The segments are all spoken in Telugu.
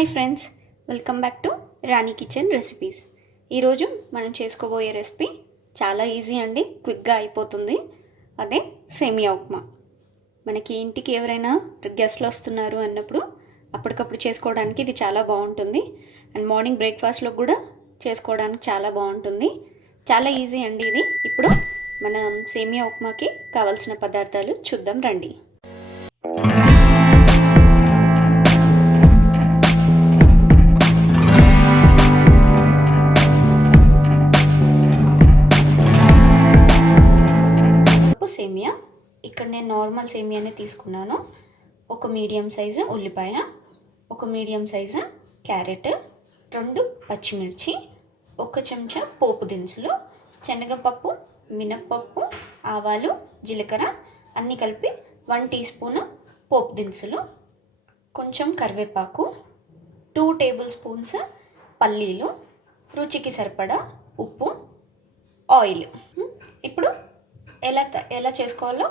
Hi friends, welcome back to Rani kitchen recipes. ఈరోజు మనం చేసుకోబోయే రెసిపీ చాలా ఈజీ అండి, క్విక్గా అయిపోతుంది. అదే సేమియా ఉప్మా. మనకి ఇంటికి ఎవరైనా గెస్ట్లు వస్తున్నారు అన్నప్పుడు అప్పటికప్పుడు చేసుకోవడానికి ఇది చాలా బాగుంటుంది. అండ్ మార్నింగ్ బ్రేక్ఫాస్ట్లో కూడా చేసుకోవడానికి చాలా బాగుంటుంది. చాలా ఈజీ అండి ఇది. ఇప్పుడు మనం సేమియా ఉప్మాకి కావాల్సిన పదార్థాలు చూద్దాం రండి. సేమియా, ఇక్కడ నేను నార్మల్ సేమియానే తీసుకున్నాను. ఒక మీడియం సైజు ఉల్లిపాయ, ఒక మీడియం సైజు క్యారెట్, 2 పచ్చిమిర్చి, 1 చెంచా పోపు దినుసులు, శనగపప్పు, మినప్పప్పు, ఆవాలు, జీలకర్ర అన్నీ కలిపి 1 టీ స్పూన్ పోపు దినుసులు, కొంచెం కరివేపాకు, 2 టేబుల్ స్పూన్స్ పల్లీలు, రుచికి సరిపడా ఉప్పు, ఆయిల్. ఇప్పుడు ఎలా చేసుకోవాలో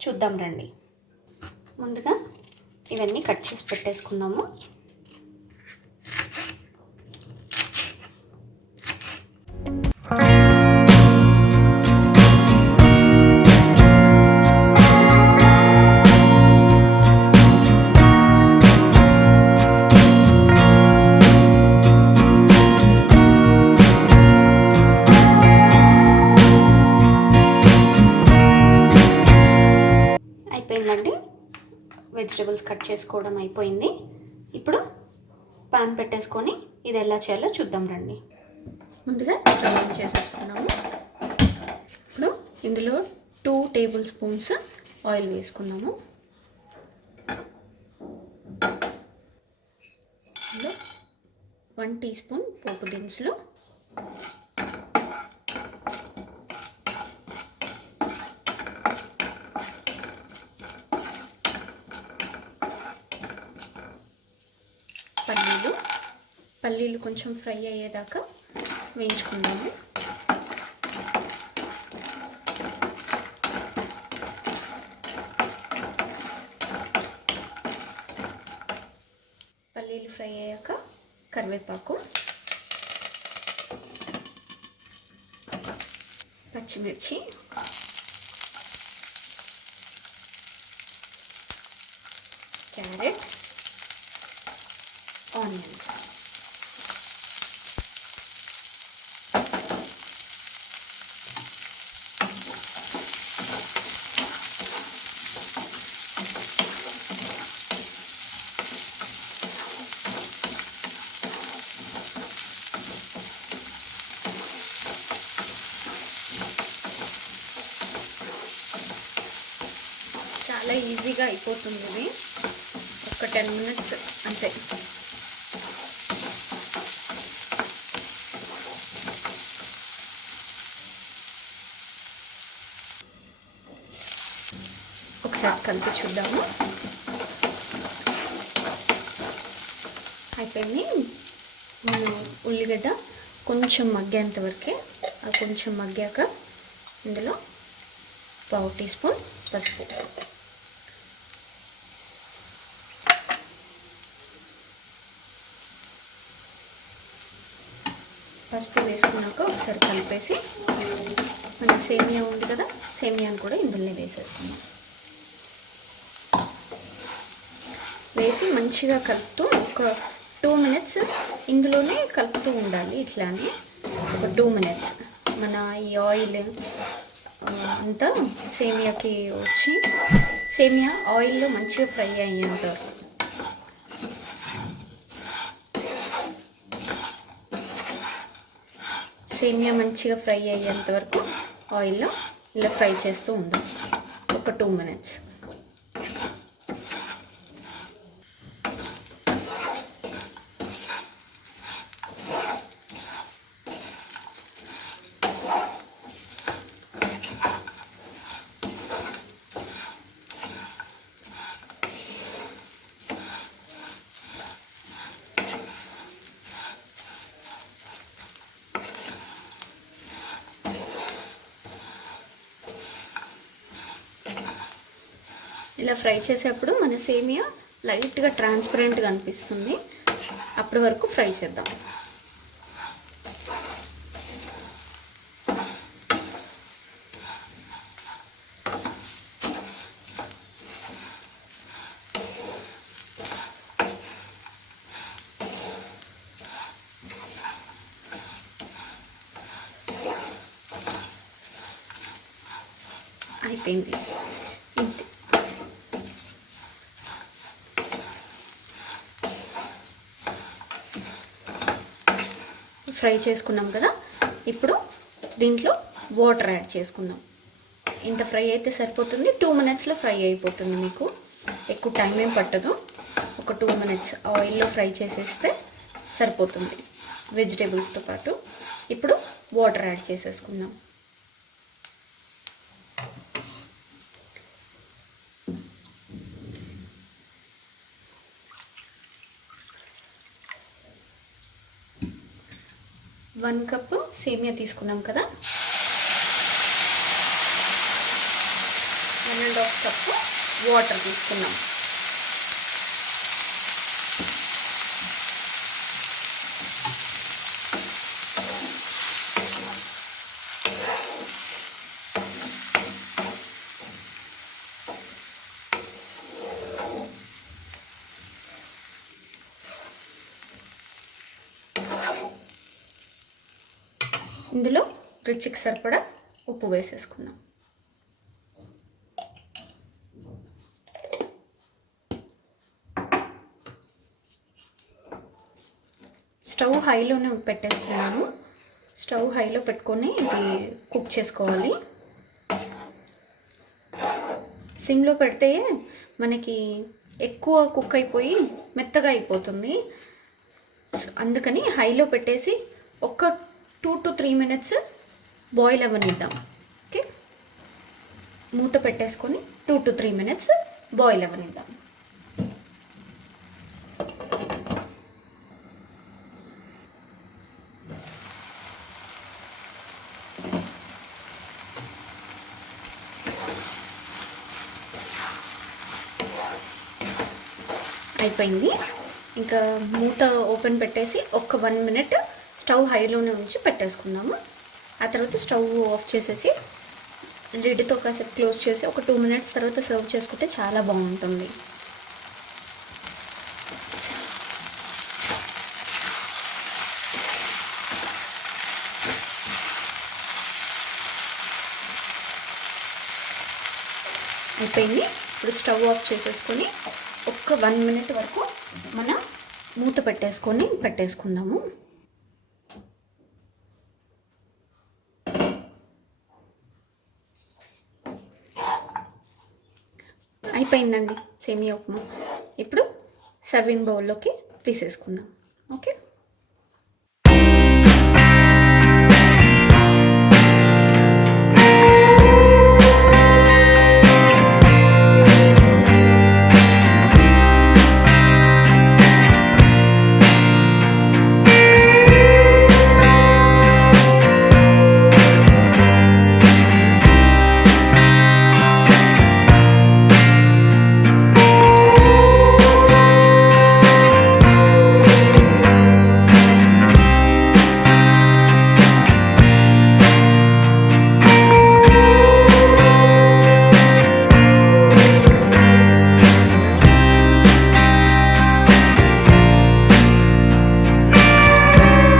చూద్దాం రండి. ముందుగా ఇవన్నీ కట్ చేసి పెట్టేసుకుందాము. అయిపోయిందండి, వెజిటబుల్స్ కట్ చేసుకోవడం అయిపోయింది. ఇప్పుడు పాన్ పెట్టేసుకొని ఇది ఎలా చేయాలో చూద్దాం రండి. ముందుగా స్టవ్ ఆన్ చేసేసుకున్నాము. ఇప్పుడు ఇందులో 2 టేబుల్ స్పూన్స్ ఆయిల్ వేసుకున్నాము. ఇందులో 1 టీ స్పూన్ పోపు దినుసులు, పల్లీలు కొంచెం ఫ్రై అయ్యేదాకా వేయించుకుందాము. పల్లీలు ఫ్రై అయ్యాక కరివేపాకు, పచ్చిమిర్చి, క్యారెట్, ఆనియన్స్. చాలా ఈజీగా అయిపోతుంది ఇది, ఒక 10 మినిట్స్ అంతే. ఒకసారి కలిపి చూద్దాము. అయిపోయింది. మనం ఉల్లిగడ్డ కొంచెం మగ్గేంత వరకే, అది కొంచెం మగ్గాక ఇందులో 1/2 టీ స్పూన్ పసుపు, వేసుకున్నాక ఒకసారి కలిపేసి మన సేమియా ఉంది కదా, సేమియాని కూడా ఇందులోనే వేసేసుకున్నాం. వేసి మంచిగా కలుపుతూ ఒక 2 మినిట్స్ ఇందులోనే కలుపుతూ ఉండాలి. ఇట్లానే ఒక 2 మినిట్స్ మన ఈ ఆయిల్ అంతా సేమియాకి వచ్చి సేమియా ఆయిల్లో మంచిగా ఫ్రై అయ్యేంత. సేమియా మంచిగా ఫ్రై అయ్యేంత వరకు ఆయిల్లో ఇలా ఫ్రై చేస్తూ ఉందాం ఒక 2 మినిట్స్. ఇలా ఫ్రై చేసేప్పుడు మన సేమియా లైట్గా ట్రాన్స్పరెంట్గా అనిపిస్తుంది. అప్పటి వరకు ఫ్రై చేద్దాం. అయిపోయింది. ఇంతే. ఫ్రై చేసుకున్నాం కదా, ఇప్పుడు దీంట్లో వాటర్ యాడ్ చేసుకుందాం. ఇంత ఫ్రై అయితే సరిపోతుంది. 2 minutesలో ఫ్రై అయిపోతుంది. మీకు ఎక్కువ టైం ఏం పట్టదు. ఒక 2 minutes ఆయిల్లో ఫ్రై చేసేస్తే సరిపోతుంది వెజిటేబుల్స్తో పాటు. ఇప్పుడు వాటర్ యాడ్ చేసేసుకుందాం. వన్ కప్పు సేమియా తీసుకున్నాం కదా, 1.5 కప్పు వాటర్ తీసుకున్నాం. ఇందులో రుచికి సరిపడా ఉప్పు వేసేసుకుందాం. స్టవ్ హైలోనే పెట్టేసుకున్నాను. స్టవ్ హైలో పెట్టుకొని ఇది కుక్ చేసుకోవాలి. సిమ్లో పెడితే మనకి ఎక్కువ కుక్ అయిపోయి మెత్తగా అయిపోతుంది. అందుకని హైలో పెట్టేసి ఒక 2 to 3 minutes బాయిల్ అవ్వనిద్దాం. ఓకే, మూత పెట్టేసుకొని 2 to 3 minutes బాయిల్ అవ్వనిద్దాం. అయిపోయింది. ఇంకా మూత ఓపెన్ పెట్టేసి ఒక 1 minute స్టవ్ హైలోనే ఉంచి పెట్టేసుకుందాము. ఆ తర్వాత స్టవ్ ఆఫ్ చేసేసి లిడ్తో కాసేపు క్లోజ్ చేసి ఒక 2 minutes తర్వాత సర్వ్ చేసుకుంటే చాలా బాగుంటుంది. అయిపోయింది. ఇప్పుడు స్టవ్ ఆఫ్ చేసేసుకొని ఒక్క 1 minute వరకు మనం మూత పెట్టేసుకుందాము. అయిపోయిందండి సేమియా ఉప్మా. ఇప్పుడు సర్వింగ్ బౌల్లోకి తీసేసుకుందాం. ఓకే.